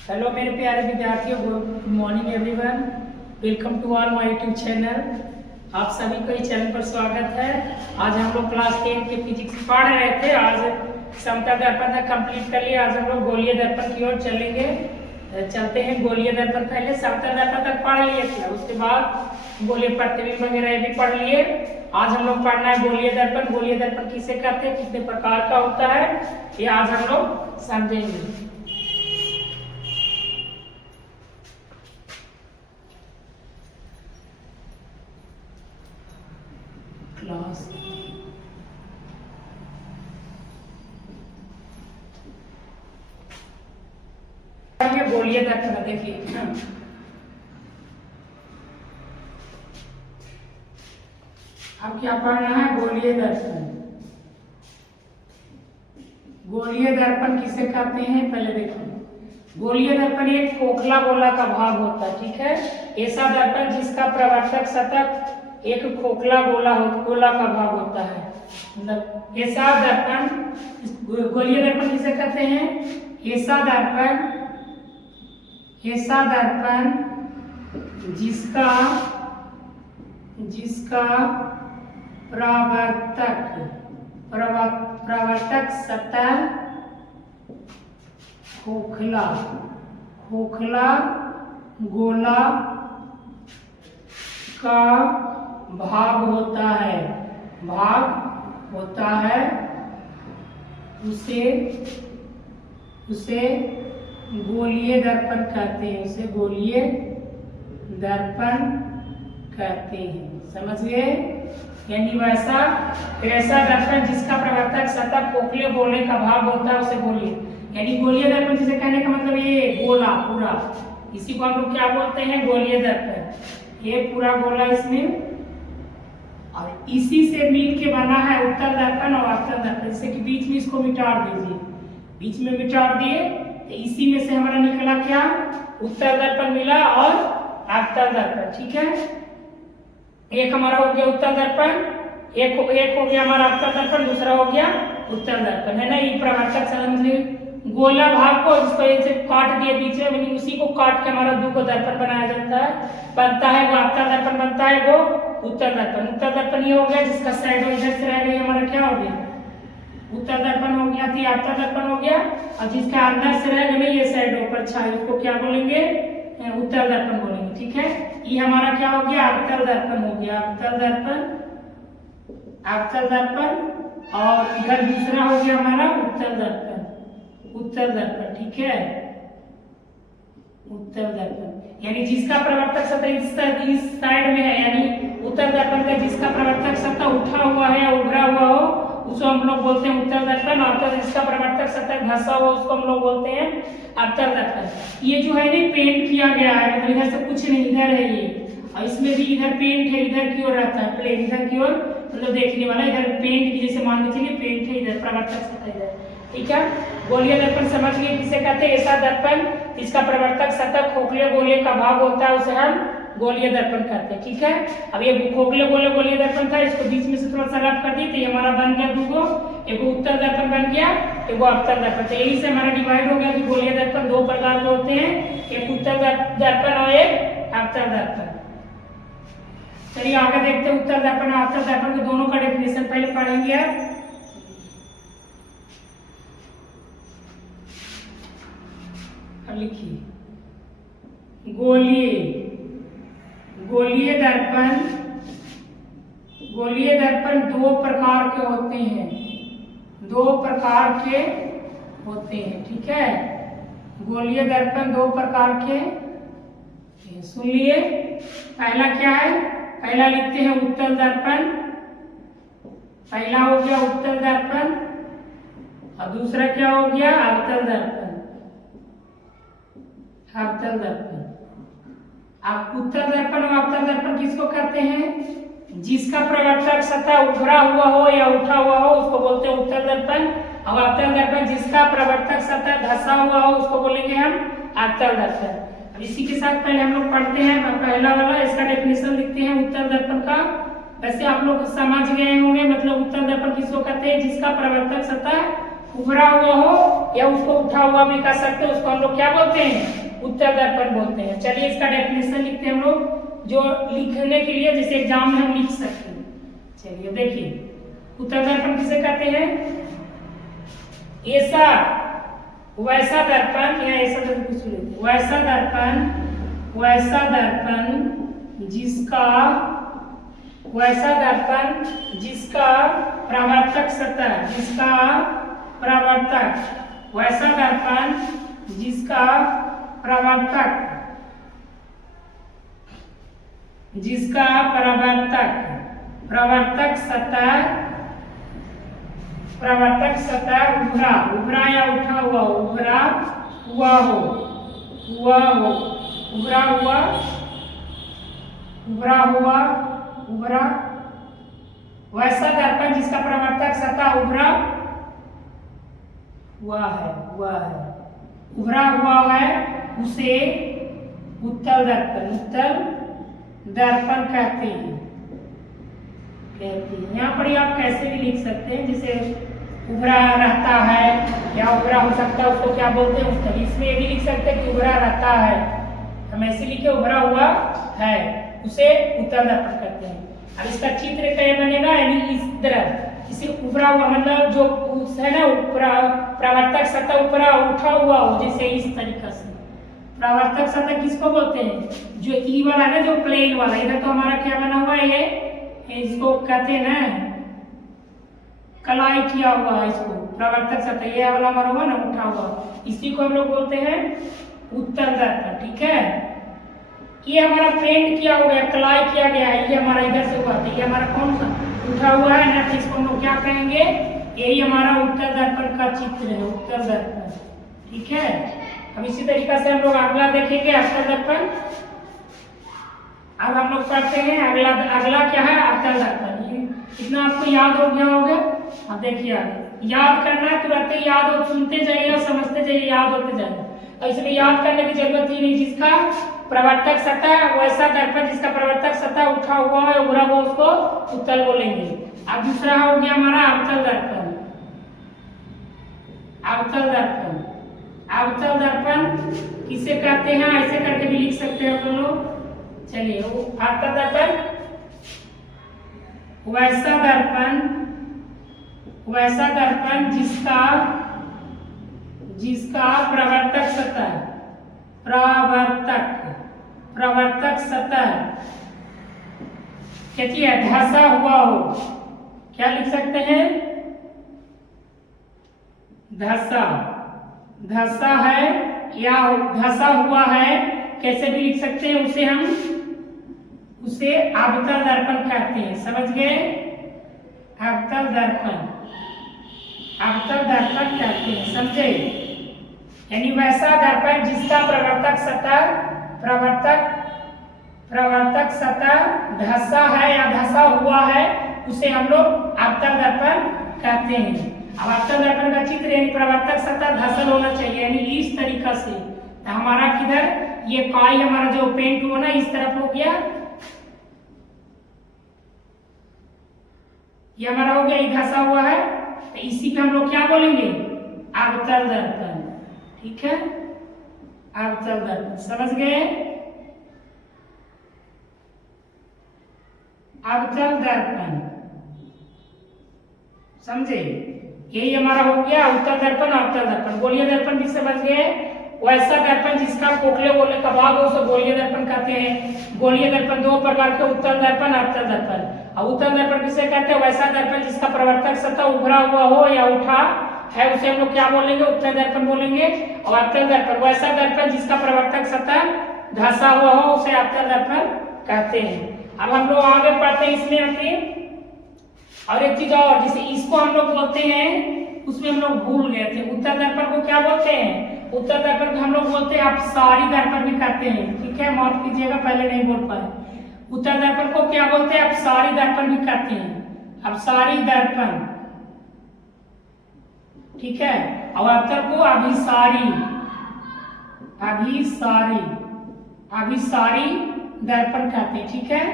Hello मेरे प्यारे विद्यार्थियों, good morning everyone. Welcome to all my YouTube channel. आप सभी को इस चैनल पर स्वागत है। आज हम लोग क्लास 10 के फिजिक्स पढ़ रहे थे। आज समतल दर्पण तक कंप्लीट कर लिया। आज हम लोग गोलीय दर्पण की ओर चलेंगे। चलते हैं गोलीय दर्पण। पहले समतल दर्पण तक पढ़ लिए थे, उसके बाद गोलीय प्रतिबिंब वगैरह भी पढ़ लिए। आज हम लोग पढ़ना है गोलीय दर्पण। गोलीय दर्पण किसे कहते हैं, कितने प्रकार का होता है, ये आज हम लोग समझेंगे। क्लास गोलीय दर्पण देखिए, अब क्या पढ़ना है, गोलीय दर्पण। गोलीय दर्पण किसे कहते हैं, पहले देखो। गोलीय दर्पण एक खोखला गोला का भाग होता है, ठीक है। ऐसा दर्पण जिसका प्रवर्तक सतह एक खोखला गोला का भाग होता है, मतलब ऐसा दर्पण। गोलीय दर्पण किसे कहते हैं, ऐसा दर्पण जिसका प्रवर्तक सतह खोखला गोला का भाग होता है, उसे गोलीय दर्पण कहते हैं। उसे गोलीय दर्पण कहते हैं, समझ गए। यानी ऐसा दर्पण जिसका प्रवर्तक सतह खोखले गोले का भाग होता है, उसे गोलीय। यानी गोलीय दर्पण जिसे कहने का मतलब ये गोला पूरा, इसी को हम लोग क्या बोलते हैं, गोलीय दर्पण। ये पूरा गोला इसमें, और इसी से मिल के बना है उत्तल दर्पण और अवतल दर्पण। जैसे कि बीच में इसको मिटा दीजिए, बीच में मिटा दिए तो इसी में से हमारा निकला क्या, उत्तल दर्पण मिला और अवतल दर्पण, ठीक है। एक हमारा हो गया उत्तल दर्पण, एक हो गया हमारा अवतल दर्पण, दूसरा हो गया उत्तल दर्पण, है ना। ये प्रवर्तक सतह गोला भाग को जिसको ऐसे काट दिए बीच में, उसी को काट के हमारा दो को दर्पण बनाया बनता है वो अवतल दर्पण बनता है, वो उत्तल दर्पण। उत्तल दर्पण ये हो गया जिसका साइड इधर से रह गई, हमारा क्या हो गया, उत्तल दर्पण हो गया, थी अवतल दर्पण हो गया। और जिसका अंदर से रह गई ये साइड ऊपर छाई, उसको क्या बोलेंगे, उत्तल दर्पण बोलेंगे, ठीक है। ये हमारा क्या हो गया, अवतल दर्पण हो गया, अवतल दर्पण। और इधर दूसरा हो गया हमारा उत्तल दर्पण, ठीक है, उत्तल दर्पण। यानी जिसका प्रवर्तक सतह इस साइड में है, यानी उत्तल दर्पण का जिसका प्रवर्तक सतह उठा हुआ है या उभरा हुआ हो, उसको हम लोग बोलते हैं उत्तल दर्पण। और जिसका प्रवर्तक सतह धंसा हुआ उसको हम लोग बोलते हैं अवतल दर्पण। ये जो है ना पेंट किया गया है, मतलब इधर से कुछ नहीं, इधर है ये, और इसमें भी इधर पेंट है, इधर की ओर रहता है प्लेन, इधर की ओर मतलब देखने वाला, इधर पेंट की जैसे मान के चलिए पेंट है, इधर प्रवर्तक सतह इधर, ठीक है। गोलीय दर्पण समझ लिए किसे कहते हैं, ऐसा दर्पण जिसका प्रवर्तक सतह खोखले गोले का भाग होता है, उसे हम गोलीय दर्पण कहते हैं, ठीक है। अब ये खोखले गोले गोलीय दर्पण था, इसको बीच में से थोड़ा सा रफ कर दिए तो ये हमारा बन गया दूगो, एक उत्तल दर्पण बन गया, एक अवतल दर्पण। तो यही से हमारा डिवाइड हो गया कि गोलीय दर्पण दो प्रकार के होते हैं, एक उत्तल दर्पण और एक अवतल दर्पण। चलिए आगे देखते हैं उत्तल दर्पण और अवतल दर्पण के दोनों का डेफिनेशन पहले पढ़ेंगे। अब लिखिए, गोलीय दर्पण दो प्रकार के होते हैं, ठीक है। गोलीय दर्पण दो प्रकार के, सुनिए। पहला क्या है, पहला लिखते हैं उत्तल दर्पण, पहला हो गया उत्तल दर्पण, और दूसरा क्या हो गया, अवतल दर्पण। अवतल दर्पण, अब उत्तल दर्पण और अवतल दर्पण किसको कहते हैं, जिसका प्रवर्तक सतह उभरा हुआ हो या उठा हुआ हो उसको बोलते हैं उत्तल दर्पण। और अवतल दर्पण जिसका प्रवर्तक सतह धंसा हुआ हो उसको बोलेंगे हम अवतल दर्पण। अब इसी के साथ पहले हम लोग पढ़ते हैं पहला वाला, इसका डेफिनेशन लिखते हैं उत्तल दर्पण का। वैसे आप लोग समझ गए होंगे, मतलब उत्तल दर्पण किसको कहते हैं, जिसका प्रवर्तक सतह उभरा हुआ हो या उसको उठा हुआ भी कह सकते हैं, उसको हम लोग क्या बोलते हैं, उत्तल दर्पण बोलते हैं। चलिए इसका डेफिनेशन लिखते हैं हम लोग, जो लिखने के लिए जैसे एग्जाम में हम लिख सकते हैं। चलिए देखिए, उत्तल दर्पण किसे कहते हैं, ऐसा वैसा दर्पण या ऐसा दर्पण कुछ भी, वैसा दर्पण जिसका परावर्तक सतह, वैसा दर्पण जिसका प्रवर्तक सतह उभरा या उठा हुआ, उभरा वैसा दर्पण जिसका प्रवर्तक सतह उभरा हुआ है उसे उत्तल दर्पण कहते हैं। यहाँ पर आप कैसे भी लिख सकते हैं, जैसे उभरा रहता है या उभरा हो सकता है, उसको क्या बोलते हैं, उत्तल। इसमें ये भी लिख सकते हैं कि उभरा रहता है, हम ऐसे लिखे उभरा हुआ है, उसे उत्तल दर्पण कहते हैं। अब इसका चित्र क्या बनेगा, यानी इस तरह इसे उभरा हुआ मतलब जो है ना, प्रवर्तक सतह ऊपरा उठा हुआ हो, जैसे इस तरीके से। प्रवर्तक सतह किसको बोलते हैं, जो ई वाला ना, जो प्लेन वाला, इधर तो हमारा क्या बना हुआ है, ये इसको कहते हैं ना, कलाई किया हुआ है, इसको प्रवर्तक सतह, ये वाला हमारा हुआ ना उठा हुआ, इसी को हम लोग बोलते हैं उत्तल दर्पण। ठीक है, ये हमारा पेंट किया हुआ है, कलाई किया गया है, ये हमारा इधर से हुआ था, ये हमारा कौन सा उठा हुआ है ना, इसको हम लोग क्या कहेंगे, यही हमारा उत्तल दर्पण का चित्र है, उत्तल दर्पण। ठीक है, अब इसी तरीके से हम लोग अगला देखेंगे, अवतल दर्पण। अब हम लोग पढ़ते हैं अगला क्या है, अवतल दर्पण। इतना आपको याद हो गया होगा। अब देखिए, याद करना है, तुरंत ही याद हो, सुनते जाइए और समझते जाइए, याद होते जाइए, और इसमें याद करने की जरूरत ही नहीं। जिसका प्रवर्तक सतह वैसा दर्पण जिसका प्रवर्तक सतह उठा हुआ है, उभरा हुआ, उसको उत्तल बोलेंगे। अब दूसरा हो गया हमारा अवतल दर्पण। अवतल दर्पण किसे कहते हैं, ऐसे करके भी लिख सकते हैं हम लोग। चलिए, अवतल दर्पण वैसा दर्पण जिसका प्रवर्तक सतह क्या धंसा हुआ हो, क्या लिख सकते हैं, धंसा है या धंसा हुआ है, कैसे भी लिख सकते हैं, उसे अवतल दर्पण कहते हैं। समझ गए, अवतल दर्पण कहते हैं, समझे। यानी वैसा दर्पण जिसका प्रवर्तक सतह धंसा है या धंसा हुआ है, उसे हम लोग अवतल दर्पण कहते हैं। अब अवतल दर्पण का चित्र यानी प्रवर्तक सतह धंसल होना चाहिए, यानी इस तरीका से। तो हमारा किधर, ये काई हमारा जो पेंट हुआ ना, इस तरफ हो गया, ये हमारा हो गया, ये धंसा हुआ है, तो इसी पे हम लोग क्या बोलेंगे, अवतल दर्पण। ठीक है, अवतल दर्पण, समझ गए। अवतल दर्पण समझे, यही हमारा हो गया उत्तल दर्पण, अवतल दर्पण। गोलीय दर्पण भी समझ गए, वैसा दर्पण जिसका खोखले गोले का भाग हो, उसे गोलीय दर्पण कहते हैं। गोलीय दर्पण दो प्रकार के, उत्तल दर्पण, अवतल दर्पण। और उत्तल दर्पण किसे कहते हैं, वैसा दर्पण जिसका प्रवर्तक सतह उभरा हुआ हो या उठा है, उसे हम लोग क्या बोलेंगे, उत्तल दर्पण बोलेंगे। और अवतल दर्पण वैसा दर्पण जिसका प्रवर्तक सतह धंसा हुआ हो, उसे अवतल दर्पण कहते हैं। अब हम लोग आगे पढ़ते हैं इसमें आते, और एक चीज और, जैसे इसको हम लोग बोलते हैं, उसमें हम लोग भूल गए थे, उत्तल दर्पण को क्या बोलते हैं, उत्तल दर्पण को हम लोग बोलते हैं अपसारी दर्पण भी कहते हैं। ठीक है, माफ कीजिएगा, पहले नहीं बोल पाए। उत्तल दर्पण को क्या बोलते हैं, अपसारी दर्पण भी कहते हैं, अपसारी दर्पण। ठीक है, और अवतल को अभिसारी दर्पण कहते हैं। ठीक है,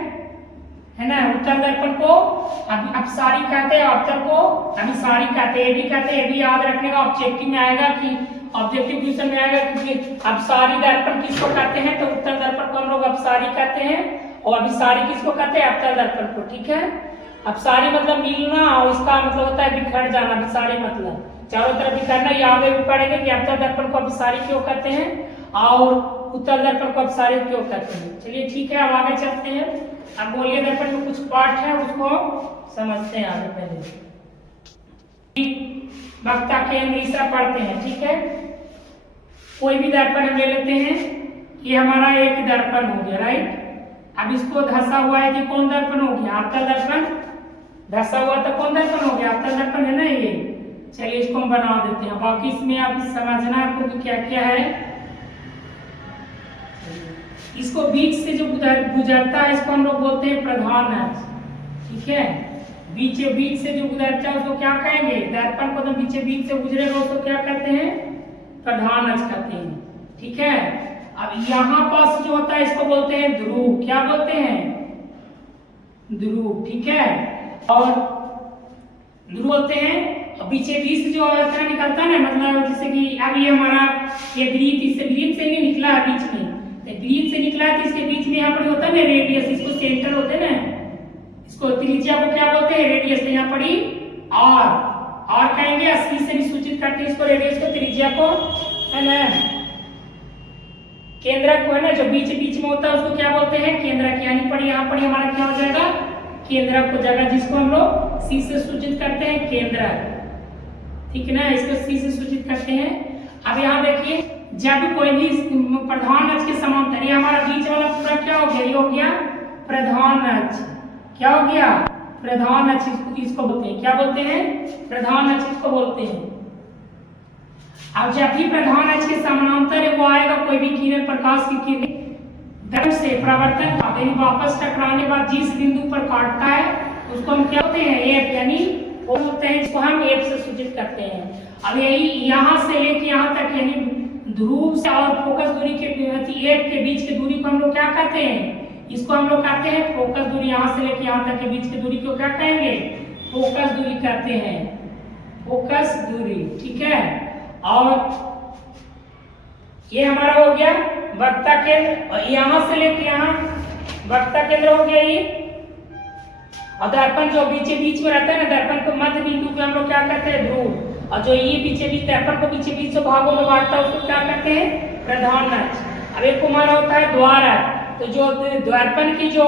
है ना। उत्तर दर्पण को अभी अपसारी कहते हैं, अवतर को अभिसारी कहते हैं। ये भी कहते हैं, ये भी याद रखने का, ऑब्जेक्टिव में आएगा कि ऑब्जेक्टिव क्वेश्चन में आएगा क्योंकि अपसारी दर्पण किसको कहते हैं, तो उत्तर दर्पण को हम लोग अपसारी कहते हैं और अभिसारी किसको कहते हैं, अवतर दर्पण को। ठीक है, अपसारी मतलब मिलना और इसका मतलब होता है बिखर जाना। अभिसारी मतलब चारों तरफ बिखरना। यहाँ पे भी पढ़ेंगे कि अवतर दर्पण को अभिसारी क्यों कहते हैं और उत्तर दर्पण को अपसारी क्यों कहते हैं। चलिए ठीक है, अब आगे चलते हैं। अब गोलीय दर्पण में कुछ पार्ट है उसको समझते हैं आगे। पहले वक्ता केंद्र इसका पढ़ते हैं। ठीक है, कोई भी दर्पण हम ले लेते हैं। ये हमारा एक दर्पण हो गया, राइट। अब इसको धंसा हुआ है कि कौन दर्पण हो गया, अवतर दर्पण। धंसा हुआ तो कौन दर्पण हो गया, अवतर दर्पण है ना ये। चलिए इसको हम बना देते हैं। बाकी इसमें आप समझना आपको कि क्या क्या है। इसको बीच से जो गुजरता है इसको हम लोग बोलते हैं प्रधान अक्ष। ठीक है, बीच से जो गुजरता है उसको क्या कहेंगे, दर्पण को तो बीच से गुजरेगा उसको क्या कहते हैं, प्रधान अक्ष कहते हैं। ठीक है, अब यहाँ पास जो होता है इसको बोलते हैं ध्रुव। क्या बोलते हैं, ध्रुव। ठीक है, और ध्रुव बोलते हैं। बीच जो निकलता है ना, मतलब जैसे कि अब ये हमारा ये वृत्त, इससे वृत्त से नहीं निकला है बीच में, वृत्त से निकला है तो इसके बीच में यहाँ पर होता है ना रेडियस, इसको सेंटर होते हैं ना, इसको त्रिज्या को क्या बोलते हैं, रेडियस। तो यहाँ पड़ी आर कहेंगे, 80 से भी सूचित करते हैं इसको, रेडियस को, त्रिज्या को, है ना। केंद्रक को है ना, जो बीच में होता है उसको क्या बोलते हैं, केंद्रक। यानी पड़ी यहाँ पड़ी हमारा क्या हो जाएगा, केंद्रक हो जाएगा, जिसको हम लोग सी से सूचित करते हैं, केंद्रक। ठीक है ना, इसको सी से सूचित करते हैं। अब यहाँ देखिए, जब कोई भी प्रधान अक्ष के समांतर, ये हमारा बीच वाला पूरा क्या हो गया, ये हो गया प्रधान अक्ष। क्या हो गया, प्रधान अक्ष इसको बोलते हैं। क्या बोलते हैं, प्रधान अक्ष इसको बोलते हैं। अब जब भी प्रधान अक्ष के समानांतर वो आएगा कोई भी किरण, प्रकाश की किरण दर्पण से परावर्तन का वापस टकराने के बाद जिस बिंदु पर काटता है उसको हम क्या बोलते हैं, एफ। यानी वो बोलते हैं, इसको हम एफ से सूचित करते हैं। अब यही यहाँ से लेके यहाँ तक, यानी ध्रुव से और फोकस दूरी के एफ के बीच की दूरी को हम लोग क्या कहते हैं, इसको हम लोग कहते हैं फोकस दूरी। यहाँ से लेके यहाँ तक के बीच की दूरी को क्या कहेंगे, फोकस दूरी कहते हैं, फोकस दूरी। ठीक है, और ये हमारा हो गया वक्ता केंद्र, और यहाँ से लेके यहाँ वक्ता केंद्र हो गया ये। और दर्पण जो बीच में रहता है ना, दर्पण को मध्य बिंदु पे हम लोग क्या कहते हैं, ध्रुव। और जो ये बीच दर्पण को बीच से भागों में बांटता है उसको क्या कहते हैं, प्रधान अक्ष। अब एक हमारा होता है द्वारक। तो जो दर्पण की जो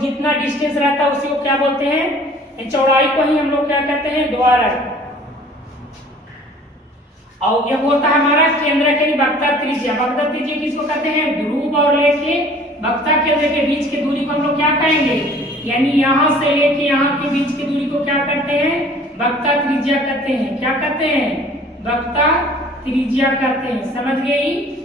जितना डिस्टेंस रहता है उसी को क्या बोलते हैं, चौड़ाई को ही हम लोग क्या कहते हैं, द्वारक। और ये होता है हमारा केंद्र के वक्ता त्रिज्या। वक्ता त्रिज्या किसको कहते हैं, ध्रुव और लेके वक्ता केंद्र के बीच की दूरी को हम लोग क्या कहेंगे, यानी यहाँ से लेके यहाँ के बीच की दूरी को क्या करते हैं, वक्ता त्रिज्या कहते हैं। क्या कहते हैं, वक्ता त्रिज्या कहते हैं। समझ गई।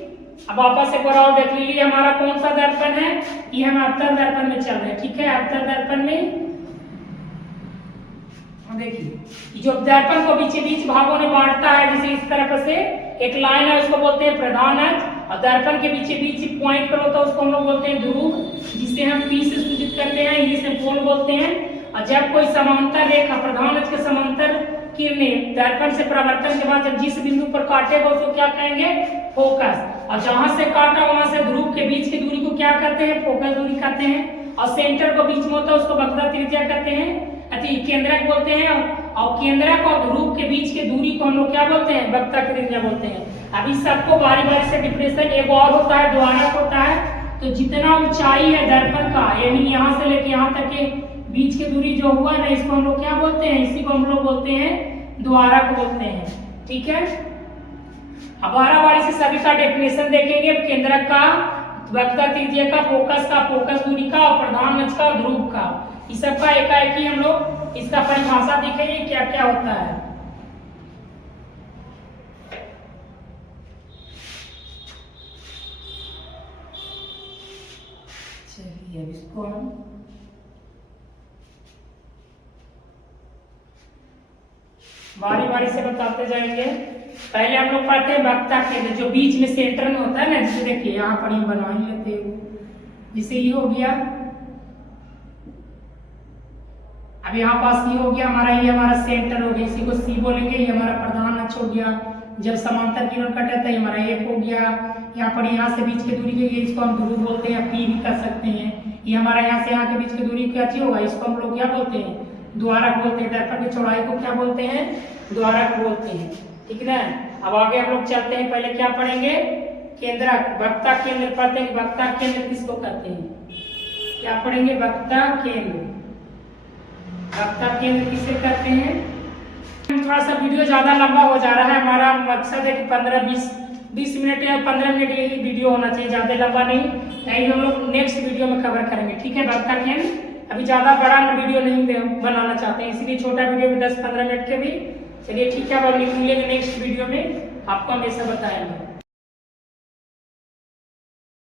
अब वापस एक बार और देख लीजिए, हमारा कौन सा दर्पण है, ये हम अवतर दर्पण में चल रहे हैं। ठीक है, अवतर दर्पण में देखिए, जो दर्पण को बीच भागों में बांटता है, जैसे इस तरफ से एक लाइन है उसको बोलते हैं प्रधान अक्ष, और दर्पण के बीच पॉइंट पर होता है उसको हम लोग बोलते हैं ध्रुव, जिसे हम पी से सूचित करते हैं, इंग्लिश में कोण बोलते हैं। और जब कोई समांतर रेखा प्रधान अक्ष के समांतर किरणें दर्पण से परावर्तन के बाद जब जिस बिंदु पर काटेगा उसको क्या कहेंगे, फोकस। और जहां से काटा वहां से ध्रुव के बीच की दूरी को क्या कहते हैं, फोकस दूरी कहते हैं। और सेंटर को बीच में होता है उसको वक्ता त्रिज्या कहते हैं, केंद्रक बोलते हैं। और केंद्रक और ध्रुव के बीच की दूरी को हम लोग क्या बोलते हैं, वक्ता त्रिज्या बोलते हैं। अभी सबको बारी बारी से डिफरेंशिएट, एक और होता है द्वारक होता है। तो जितना ऊंचाई है दर्पण का, यानी यहाँ से लेके यहाँ तक के बीच की दूरी जो हुआ ना, इसको हम लोग क्या बोलते हैं, इसी को हम लोग बोलते हैं द्वारक बोलते हैं। ठीक है, अब बारी से सभी का डेफिनेशन देखेंगे, केंद्रक का, वक्ता त्रिज्या का, फोकस दूरी का, और प्रधान अक्ष का, ध्रुव का। इस सब का एकाएक ही हम लोग इसका परिभाषा देखेंगे क्या क्या होता है। चलिए अब इसको हम बारी से बताते जाएंगे। पहले हम लोग पढ़ते हैं वक्ता केंद्र, जो बीच में सेंटर में होता है ना, जिसे देखिए यहाँ पर ही बना ही लेते हैं। जैसे ये हो गया अब यहाँ पास ये हो गया हमारा, ये हमारा सेंटर हो गया, इसी को सी बोलेंगे। ये हमारा प्रधान अक्ष हो गया। जब समांतर किरण कटे तो ये हमारा एक हो गया। यहाँ पर यहाँ से बीच की दूरी के लिए इसको हम ध्रुव बोलते हैं, पी भी कर सकते हैं। ये हमारा यहाँ से यहाँ के बीच की दूरी क्या चीज होगा, इसको हम लोग क्या बोलते हैं, द्वारक बोलते हैं। दर्पण की चौड़ाई को क्या बोलते हैं, द्वारक बोलते हैं। ठीक है ना। अब आगे हम लोग चलते हैं, पहले क्या पढ़ेंगे, केंद्रक। वक्ता केंद्र पढ़ते हैं। वक्ता केंद्र किसको कहते हैं, क्या पढ़ेंगे, वक्ता केंद्र। वक्ता केंद्र किसे कहते हैं। थोड़ा सा वीडियो ज्यादा लंबा हो जा रहा है, हमारा मकसद है कि 15-20 मिनट या 15 मिनट यही वीडियो होना चाहिए, ज्यादा लंबा नहीं हम लोग नेक्स्ट वीडियो में कवर करेंगे। ठीक है। वक्ता केंद्र अभी ज्यादा बड़ा वीडियो नहीं बनाना चाहते हैं, इसलिए छोटा वीडियो में 10-15 मिनट के भी। चलिए ठीक है, अब मिलेंगे नेक्स्ट वीडियो में, आपको हमेशा बताएंगे।